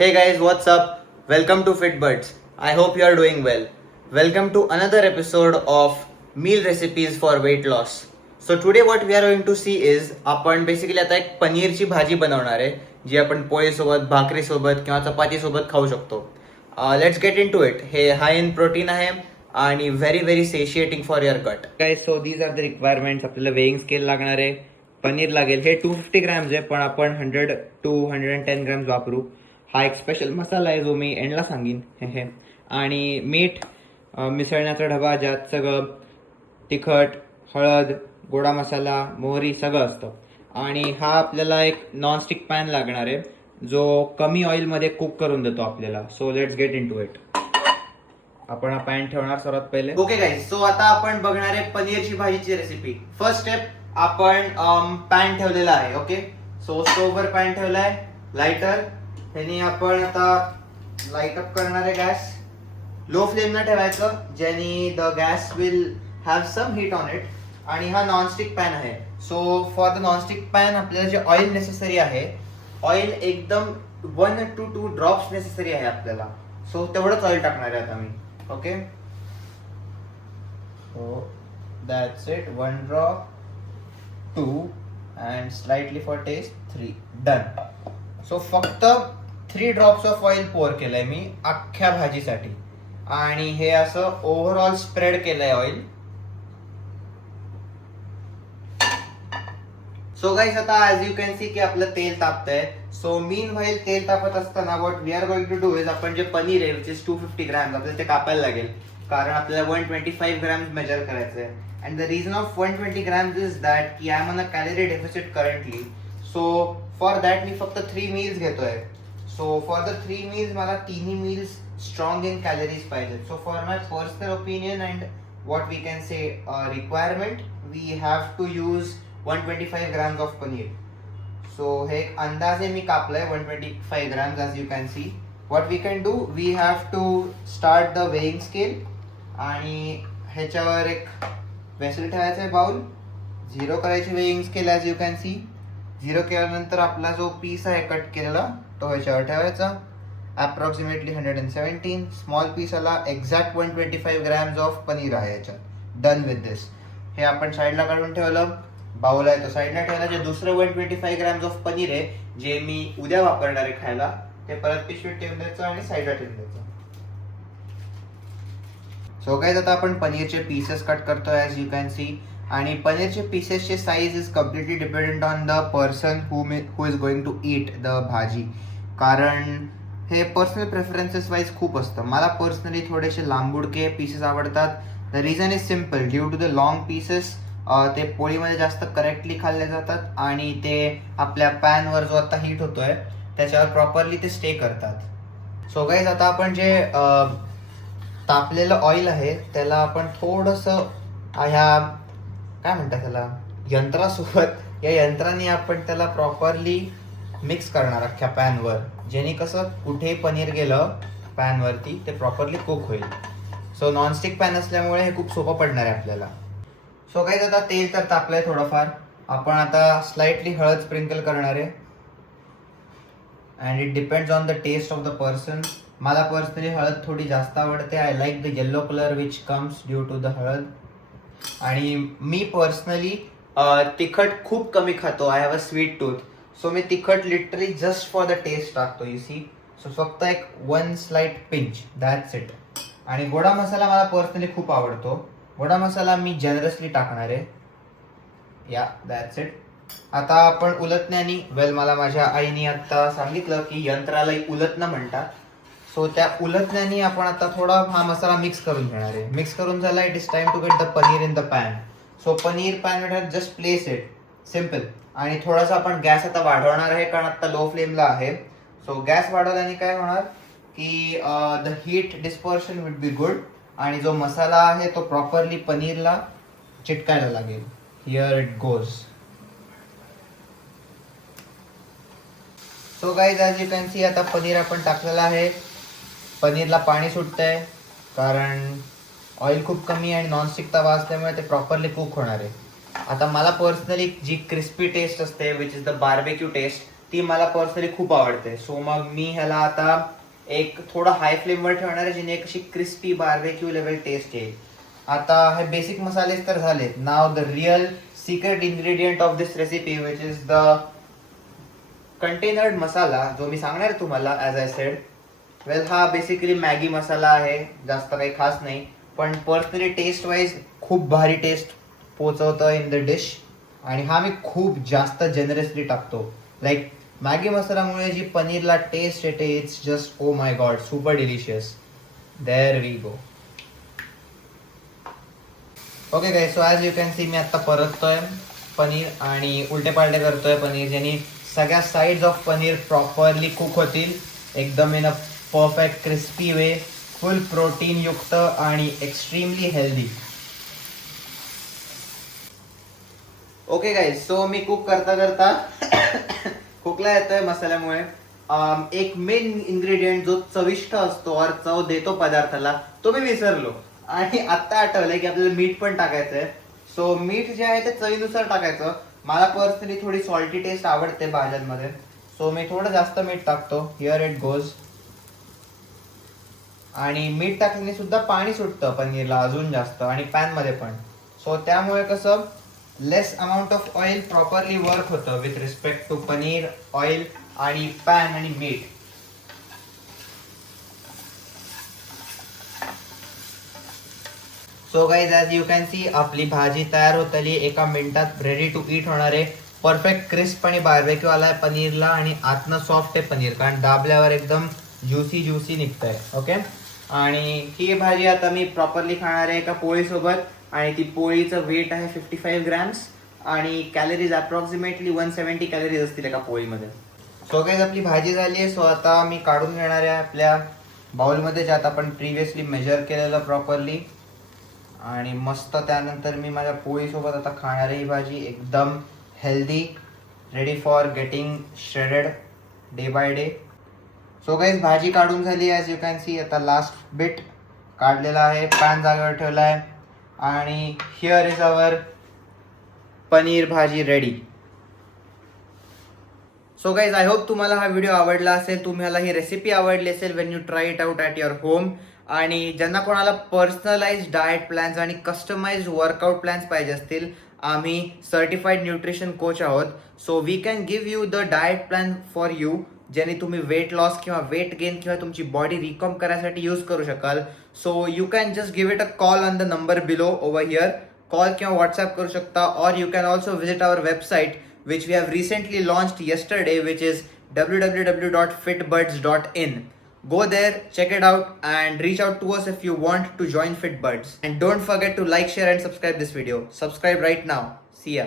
Hey guys, what's up? Welcome to FitBuds. I hope you are doing well. Welcome to another episode of meal recipes for weight loss. So today what we are going to see is आपण basically आता एक पनीरची भाजी बनवणार आहे जी आपण पोळी सोबत, भाकरी सोबत किंवा चपाती सोबत खाऊ शकतो. Let's get into it. हे हाय इन प्रोटीन आहे आणि very very satiating for your gut. Guys, so these are the requirements. आपल्याला वेइंग स्केल लागणार आहे, पनीर लागेल. हे 250 ग्रॅम्स आहे पण आपण 100 to 110 ग्रॅम्स वापरू. हा एक स्पेशल मसाला आहे जो मी एंडला सांगेन. हे आणि मीठ, मिसळण्याचा डबा ज्यात सगळं तिखट, हळद, गोडा मसाला, मोहरी सगळं असतं. आणि हा आपल्याला एक नॉनस्टिक पॅन लागणार आहे जो कमी ऑइलमध्ये कुक करून देतो आपल्याला. So let's get into it. आपण हा पॅन ठेवणार सर्वात पहिले. ओके गाईज, सो आता आपण बघणार आहे पनीरची भाजीची रेसिपी. फर्स्ट स्टेप, आपण पॅन ठेवलेला आहे. ओके, सो स्टोव्हवर पॅन ठेवलाय, लायटर. ह्यानी आपण आता लाईट अप करणार आहे गॅस. लो फ्लेमला ठेवायचं ज्यानी the gas will have some heat on it. आणि हा नॉनस्टिक पॅन आहे. So for the nonstick pan आपल्याला जे ऑइल नेसेसरी आहे, ऑइल एकदम 1 to 2 ड्रॉप्स नेसेसरी आहे आपल्याला. सो तेवढंच ऑइल टाकणार आहे आता मी. Okay, so that's it. 1 drop, 2 and slightly for taste 3. Done. So फक्त 3 ड्रॉप्स ऑफ ऑइल पोर केलंय मी अख्ख्या भाजीसाठी. आणि हे असं ओव्हरऑल स्प्रेड केलंय ऑइल. सो गाईज, आता ऍज यू कॅन सी की आपलं तेल तापतंय. सो मीन व्हाईल तेल तापत असताना what we are going to do is, आपण जे पनीर आहे विच इज 250 ग्रॅम्स आपल्याला ते कापायला लागेल. कारण आपल्याला 125 ग्रॅम्स मेजर करायचं आहे. And the reason of 120 grams is that की I am on a calorie deficit currently. So for that मी फक्त 3 मील्स घेतोय. सो फॉर द 3 मील्स मला तिन्ही मील्स स्ट्रॉंग इन कॅलरीज पाहिजेत. So for my personal opinion and what we can say requirement, we have to use 125 grams of paneer. सो हे एक अंदाजे मी कापलंय 125 grams as you can see. What we can do, we have to start the weighing scale. आणि ह्याच्यावर एक vessel ठेवायचा आहे, bowl. 0 करायची weighing scale as you can see. 0 केल्यानंतर आपला जो पीस आहे कट केलेला तो ह्याच्यावर ठेवायचा. अप्रॉक्सिमेटली 117 स्मॉल पीस आला. एक्झॅक्ट 125 grams ऑफ पनीर आहे याच्यात. डन विथ दिस. हे आपण साईडला काढून ठेवलं. बाउल आहे तो साईडला ठेवला. जे दुसरं 125 ग्रॅम्स ऑफ पनीर आहे जे मी उद्या वापरणार आहे खायला, ते परत पिशवीत ठेवून द्यायचं आणि साईडला ठेवून द्यायचं. सो गाईज, आता आपण पनीरचे पीसेस कट करतोय ॲज यू कॅन सी. आणि पनीरचे पीसेसचे size is completely dependent on the person who is going to eat the bhaji. कारण हे पर्सनल प्रेफरन्सेस वाईज खूप असतं. मला पर्सनली थोडेसे लांबुडके पीसेस आवडतात. The reason is simple. Due to the long pieces ते पोळीमध्ये जास्त करेक्टली खाल्ले जातात आणि ते आपल्या पॅनवर जो आता हीट होतोय त्याच्यावर प्रॉपरली ते स्टे करतात. सो गाईज, आता आपण जे तापलेलं ऑइल आहे त्याला आपण थोडंसं ह्या काय म्हणतात त्याला यंत्रासोबत, या यंत्राने आपण त्याला प्रॉपरली मिक्स करणार अख्ख्या पॅनवर. जेणे कसं कुठेही पनीर गेलं पॅनवरती ते प्रॉपरली कुक होईल. सो नॉनस्टिक पॅन असल्यामुळे हे खूप सोपं पडणार आहे आपल्याला. सो गाईज, आता तेल तर तापलंय थोडंफार. आपण आता स्लाइटली हळद स्प्रिंकल करणार आहे. And it depends on the taste of the person. मला पर्सनली हळद थोडी जास्त आवडते. I like the yellow colour which comes due to the halad. आणि मी पर्सनली तिखट खूप कमी खातो. I have a sweet tooth. So मी तिखट literally just for the taste टाकतो. You see. सो फक्त एक 1 स्लाइट पिंच, दॅट्स इट. आणि गोडा मसाला मला पर्सनली खूप आवडतो. गोडा मसाला मी जनरसली टाकणार आहे. या दॅट्स इट. आता आपण उलटण्यानी, मला माझ्या आईने आता सांगितलं की यंत्राला उलटणं म्हणतात. सो त्या उलटण्यानी आपण आता थोडा हा मसाला मिक्स करून घेणार आहे. मिक्स करून झाला. It is time to get the paneer in the pan. So paneer pan just place it. Simple. आणि थोडासा आपण गॅस आता वाढवणार आहे कारण आता लो फ्लेमला आहे. सो गॅस वाढवल्याने काय होणार की the heat dispersion will be good आणि जो मसाला आहे तो प्रॉपरली पनीरला चिटकायला लागेल. Here it goes. So guys, as you can C आता पनीर आपण टाकलेलं आहे. पनीरला पाणी सुटतंय कारण ऑइल खूप कमी आणि नॉनस्टिक तवा असल्यामुळे ते प्रॉपरली कुक होणार आहे. आता मला पर्सनली जी क्रिस्पी टेस्ट असते which is the barbecue taste ती मला पर्सनली खूप आवडते. सो मग मी ह्याला आता एक थोडं हाय फ्लेमवर ठेवणार आहे, जेणे एक अशी क्रिस्पी बार्बेक्यू लेवल टेस्ट येईल. आता हे बेसिक मसालेच तर झालेत. Now the real secret ingredient of this recipe which is the कंटेनर्ड मसाला, जो मी सांगणार आहे तुम्हाला. ॲज आय सेड, वेल हा बेसिकली मॅगी मसाला आहे, जास्त काही खास नाही, पण पर्सनली टेस्ट वाईज खूप भारी टेस्ट पोचवतं इन द डिश. आणि हा मी खूप जास्त जेनरसली टाकतो. लाईक मॅगी मसाल्यामुळे जी पनीरला टेस्ट येते, it's just oh my God, super delicious. There we go. Okay guys, so as you can see मी आता परततोय पनीर आणि उलटे पालटे करतोय पनीर, ज्यांनी सगळ्या sides of paneer properly cook होतील एकदम in a perfect crispy way, full protein युक्त आणि extremely healthy. Okay guys, so मी कुक करता करता कुकला येतोय मसाल्यामुळे. एक मेन इन्ग्रेडियंट जो चविष्ट असतो और चव देतो पदार्थाला, तो मी विसरलो. आणि आत्ता आठवलंय की आपल्याला मीठ पण टाकायचंय. सो मीठ जे आहे ते चवीनुसार टाकायचं. मला पर्सनली थोडी सॉल्टी टेस्ट आवडते भाज्यांमध्ये, सो मी थोडं जास्त मीठ टाकतो. Here it goes. आणि मीठ टाकल्याने सुद्धा पाणी सुटतं पनीरला अजून जास्त, आणि पॅन मध्ये पण. सो त्यामुळे कसं less amount of oil properly work होतं with respect to paneer, oil आणि पॅन आणि मीठ. So guys, as you can see आपली भाजी तयार होत आली. एका मिनिटात रेडी टू ईट होणार आहे. परफेक्ट क्रिस्प आणि बार्बेक्यू आलाय पनीरला, आणि आतनं सॉफ्ट आहे पनीर, कारण दाबल्यावर एकदम ज्युसी ज्युसी निघतंय. ओके, आणि ही भाजी आता मी प्रॉपरली खाणार आहे एका पोळीसोबत. आणि ती पोळीचं वेट आहे 55 ग्रॅम्स, आणि कॅलरीज अप्रॉक्सिमेटली 170 कॅलरीज असतील एका पोळीमध्ये. सो गाईज, आपली भाजी झाली आहे. सो आता मी काढून घेणार आहे आपल्या बाउलमध्ये, ज्यात आपण प्रिव्हियसली मेजर केलेलं प्रॉपरली. आणि मस्त त्यानंतर मी माझ्या पोळीसोबत आता खाणार आहे ही भाजी, एकदम healthy, ready for getting shredded day by day. So guys, भाजी काढून झाली. ॲज यू कॅन सी आता लास्ट बिट काढलेला आहे, पॅन जागेवर ठेवला आहे, आणि हिअर इज अवर पनीर भाजी ready. So guys, I hope तुम्हाला हा व्हिडिओ आवडला असेल, तुम्हाला ही रेसिपी आवडली असेल when you try it out at your home. आणि ज्यांना कोणाला पर्सनलाइज्ड डाएट प्लॅन्स आणि कस्टमाइज्ड वर्कआउट प्लॅन्स पाहिजे असतील, आम्ही सर्टिफाईड न्यूट्रिशन कोच आहोत. So we can give you the diet plan for you, ज्याने तुम्ही वेट लॉस किंवा वेट गेन किंवा तुमची बॉडी रिकॉम करायसाठी यूज करू शकाल. So you can just give it a call on the number below over here. Call किंवा व्हॉट्सअप करू शकता, और you can also visit our website which we have recently launched yesterday, which is www.fitbuds.in. Go there, check it out, and reach out to us if you want to join FitBuds. And don't forget to like, share, and subscribe this video. Subscribe right now. See ya.